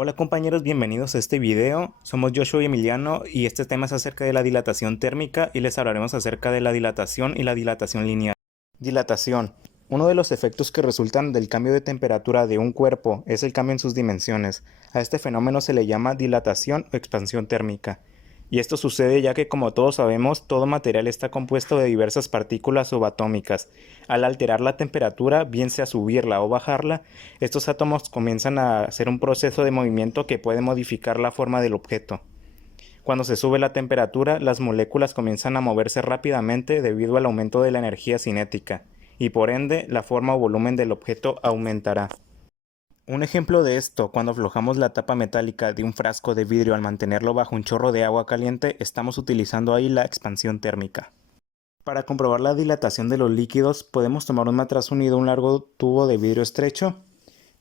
Hola compañeros, bienvenidos a este video. Somos Joshua y Emiliano y este tema es acerca de la dilatación térmica y les hablaremos acerca de la dilatación y la dilatación lineal. Dilatación. Uno de los efectos que resultan del cambio de temperatura de un cuerpo es el cambio en sus dimensiones. A este fenómeno se le llama dilatación o expansión térmica. Y esto sucede ya que, como todos sabemos, todo material está compuesto de diversas partículas subatómicas. Al alterar la temperatura, bien sea subirla o bajarla, estos átomos comienzan a hacer un proceso de movimiento que puede modificar la forma del objeto. Cuando se sube la temperatura, las moléculas comienzan a moverse rápidamente debido al aumento de la energía cinética, y por ende, la forma o volumen del objeto aumentará. Un ejemplo de esto, cuando aflojamos la tapa metálica de un frasco de vidrio al mantenerlo bajo un chorro de agua caliente, estamos utilizando ahí la expansión térmica. Para comprobar la dilatación de los líquidos, podemos tomar un matraz unido a un largo tubo de vidrio estrecho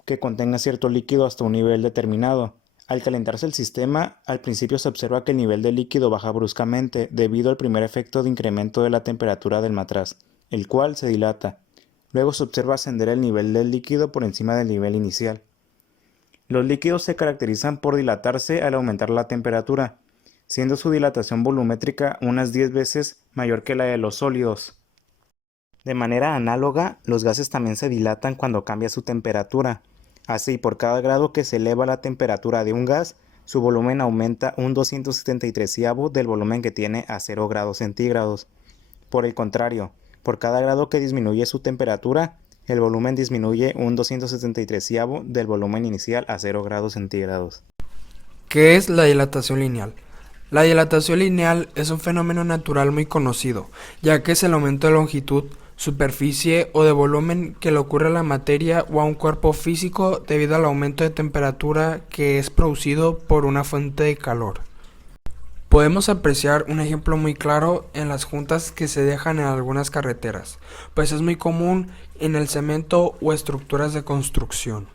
que contenga cierto líquido hasta un nivel determinado. Al calentarse el sistema, al principio se observa que el nivel del líquido baja bruscamente debido al primer efecto de incremento de la temperatura del matraz, el cual se dilata. Luego se observa ascender el nivel del líquido por encima del nivel inicial. Los líquidos se caracterizan por dilatarse al aumentar la temperatura, siendo su dilatación volumétrica unas 10 veces mayor que la de los sólidos. De manera análoga, los gases también se dilatan cuando cambia su temperatura. Así, por cada grado que se eleva la temperatura de un gas, su volumen aumenta un 273avo del volumen que tiene a 0 grados centígrados. Por el contrario, por cada grado que disminuye su temperatura, el volumen disminuye un 273avo del volumen inicial a 0 grados centígrados. ¿Qué es la dilatación lineal? La dilatación lineal es un fenómeno natural muy conocido, ya que es el aumento de longitud, superficie o de volumen que le ocurre a la materia o a un cuerpo físico debido al aumento de temperatura que es producido por una fuente de calor. Podemos apreciar un ejemplo muy claro en las juntas que se dejan en algunas carreteras, pues es muy común en el cemento o estructuras de construcción.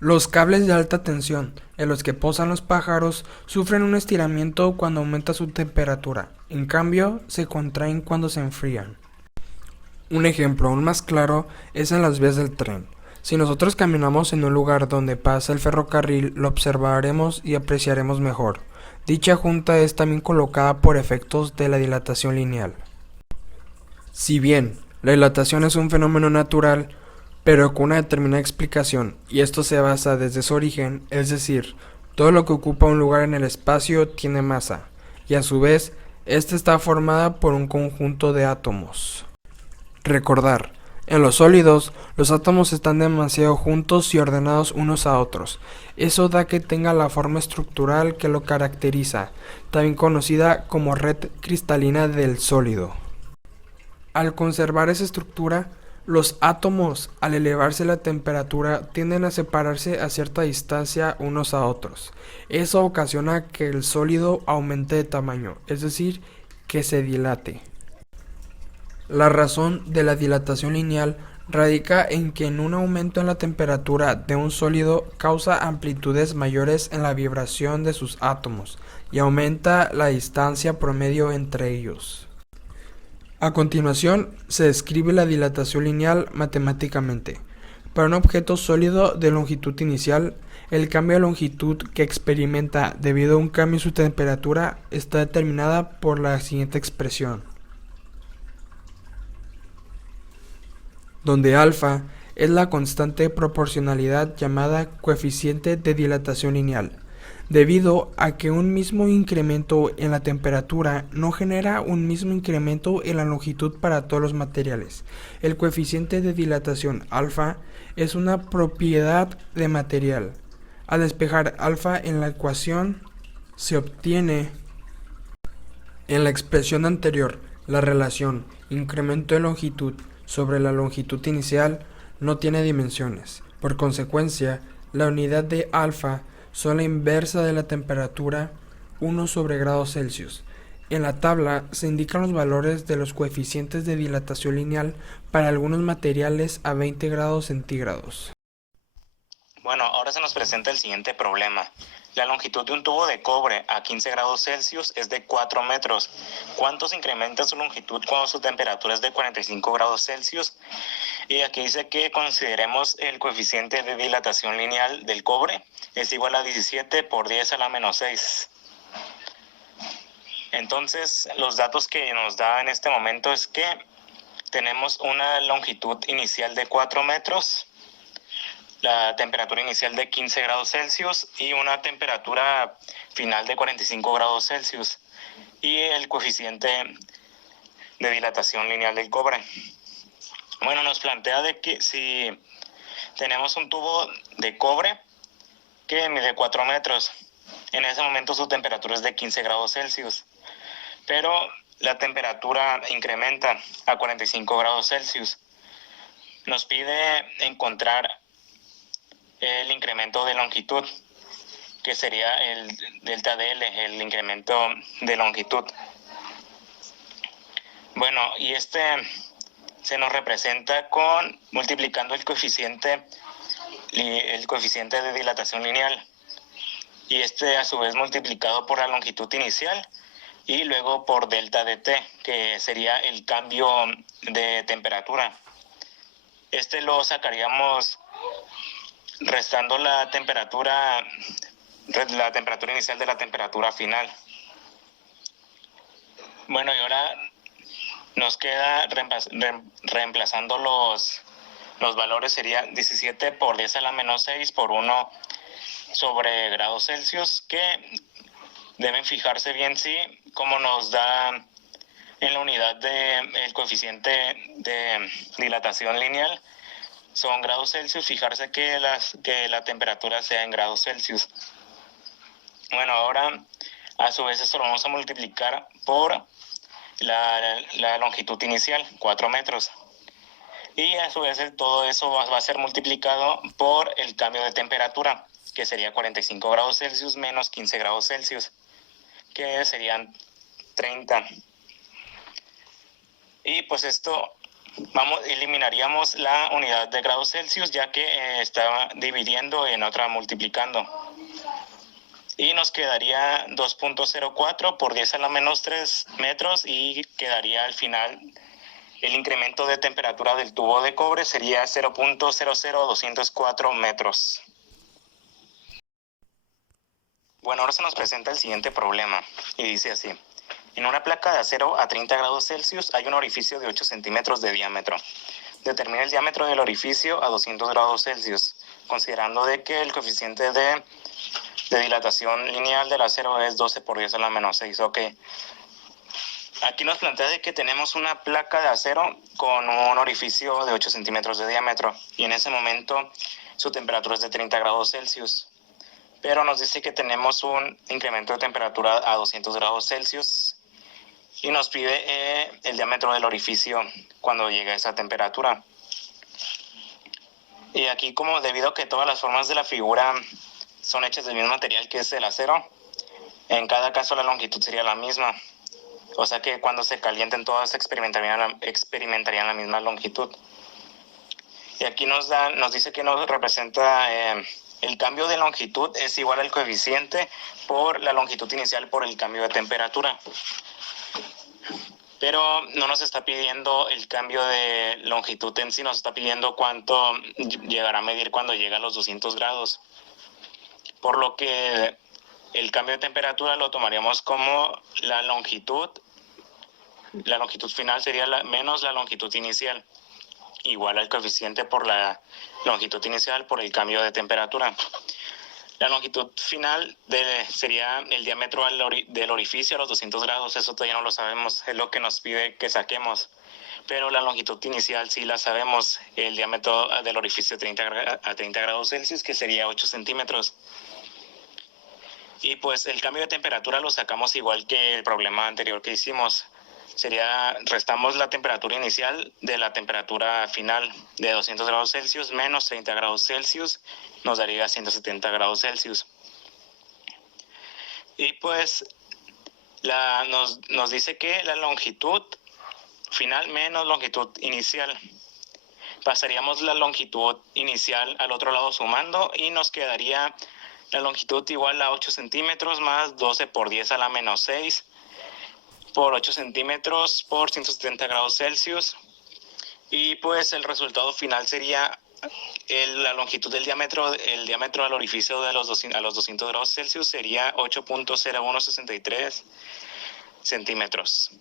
Los cables de alta tensión en los que posan los pájaros sufren un estiramiento cuando aumenta su temperatura, en cambio se contraen cuando se enfrían. Un ejemplo aún más claro es en las vías del tren. Si nosotros caminamos en un lugar donde pasa el ferrocarril, lo observaremos y apreciaremos mejor. Dicha junta es también colocada por efectos de la dilatación lineal. Si bien la dilatación es un fenómeno natural, pero con una determinada explicación, y esto se basa desde su origen, es decir, todo lo que ocupa un lugar en el espacio tiene masa, y a su vez, ésta está formada por un conjunto de átomos. Recordar, en los sólidos, los átomos están demasiado juntos y ordenados unos a otros. Eso da que tenga la forma estructural que lo caracteriza, también conocida como red cristalina del sólido. Al conservar esa estructura, los átomos, al elevarse la temperatura, tienden a separarse a cierta distancia unos a otros. Eso ocasiona que el sólido aumente de tamaño, es decir, que se dilate. La razón de la dilatación lineal radica en que un aumento en la temperatura de un sólido causa amplitudes mayores en la vibración de sus átomos y aumenta la distancia promedio entre ellos. A continuación, se describe la dilatación lineal matemáticamente. Para un objeto sólido de longitud inicial, el cambio de longitud que experimenta debido a un cambio en su temperatura está determinada por la siguiente expresión, donde alfa es la constante de proporcionalidad llamada coeficiente de dilatación lineal, debido a que un mismo incremento en la temperatura no genera un mismo incremento en la longitud para todos los materiales. El coeficiente de dilatación alfa es una propiedad de material. Al despejar alfa en la ecuación, se obtiene en la expresión anterior la relación incremento de longitud sobre la longitud inicial no tiene dimensiones. Por consecuencia, la unidad de alfa son la inversa de la temperatura 1 sobre grados Celsius. En la tabla se indican los valores de los coeficientes de dilatación lineal para algunos materiales a 20 grados centígrados. Bueno, ahora se nos presenta el siguiente problema. La longitud de un tubo de cobre a 15 grados Celsius es de 4 metros. ¿Cuánto se incrementa su longitud cuando su temperatura es de 45 grados Celsius? Y aquí dice que consideremos el coeficiente de dilatación lineal del cobre es igual a 17 por 10 a la menos 6. Entonces, los datos que nos da en este momento es que tenemos una longitud inicial de 4 metros, la temperatura inicial de 15 grados Celsius y una temperatura final de 45 grados Celsius y el coeficiente de dilatación lineal del cobre. Bueno, nos plantea de que si tenemos un tubo de cobre que mide 4 metros, en ese momento su temperatura es de 15 grados Celsius, pero la temperatura incrementa a 45 grados Celsius. Nos pide encontrar el incremento de longitud, que sería el delta DL, el incremento de longitud. Bueno, y se nos representa multiplicando el coeficiente de dilatación lineal, y a su vez multiplicado por la longitud inicial y luego por delta dt, que sería el cambio de temperatura. Lo sacaríamos restando la temperatura inicial de la temperatura final. Bueno, y ahora nos queda reemplazando los valores, sería 17 por 10 a la menos 6 por 1 sobre grados Celsius, que deben fijarse bien como nos da en la unidad del coeficiente de dilatación lineal son grados Celsius, fijarse que la temperatura sea en grados Celsius. Bueno, ahora a su vez esto lo vamos a multiplicar por la longitud inicial, 4 metros. Y a su vez todo eso va a ser multiplicado por el cambio de temperatura, que sería 45 grados Celsius menos 15 grados Celsius, que serían 30. Y pues eliminaríamos la unidad de grados Celsius, ya que estaba dividiendo y en otra multiplicando. Y nos quedaría 2.04 por 10 a la menos 3 metros, y quedaría al final el incremento de temperatura del tubo de cobre sería 0.00204 metros. Bueno, ahora se nos presenta el siguiente problema y dice así. En una placa de acero a 30 grados Celsius hay un orificio de 8 centímetros de diámetro. Determina el diámetro del orificio a 200 grados Celsius, considerando de que el coeficiente de dilatación lineal del acero es 12 por 10 a la menos 6. Ok. Aquí nos plantea de que tenemos una placa de acero con un orificio de 8 centímetros de diámetro, y en ese momento su temperatura es de 30 grados Celsius. Pero nos dice que tenemos un incremento de temperatura a 200 grados Celsius y nos pide el diámetro del orificio cuando llegue a esa temperatura. Y aquí, como debido a que todas las formas de la figura son hechas del mismo material que es el acero, en cada caso la longitud sería la misma. O sea que cuando se calienten todas experimentarían la misma longitud. Y aquí nos dice que nos representa el cambio de longitud es igual al coeficiente por la longitud inicial por el cambio de temperatura. Pero no nos está pidiendo el cambio de longitud en sí, nos está pidiendo cuánto llegará a medir cuando llega a los 200 grados. Por lo que el cambio de temperatura lo tomaríamos como la longitud final sería menos la longitud inicial, igual al coeficiente por la longitud inicial por el cambio de temperatura. La longitud final sería el diámetro del orificio a los 200 grados, eso todavía no lo sabemos, es lo que nos pide que saquemos. Pero la longitud inicial sí la sabemos, el diámetro del orificio a 30 grados Celsius, que sería 8 centímetros. Y pues el cambio de temperatura lo sacamos igual que el problema anterior que hicimos. Restamos la temperatura inicial de la temperatura final de 200 grados Celsius menos 30 grados Celsius, nos daría 170 grados Celsius. Y pues nos dice que la longitud final menos longitud inicial, Pasaríamos la longitud inicial al otro lado sumando y nos quedaría la longitud igual a 8 centímetros más 12 por 10 a la menos 6 por 8 centímetros por 170 grados Celsius. Y pues el resultado final sería la longitud del diámetro, el diámetro al orificio de los 200 grados Celsius sería 8.0163 centímetros.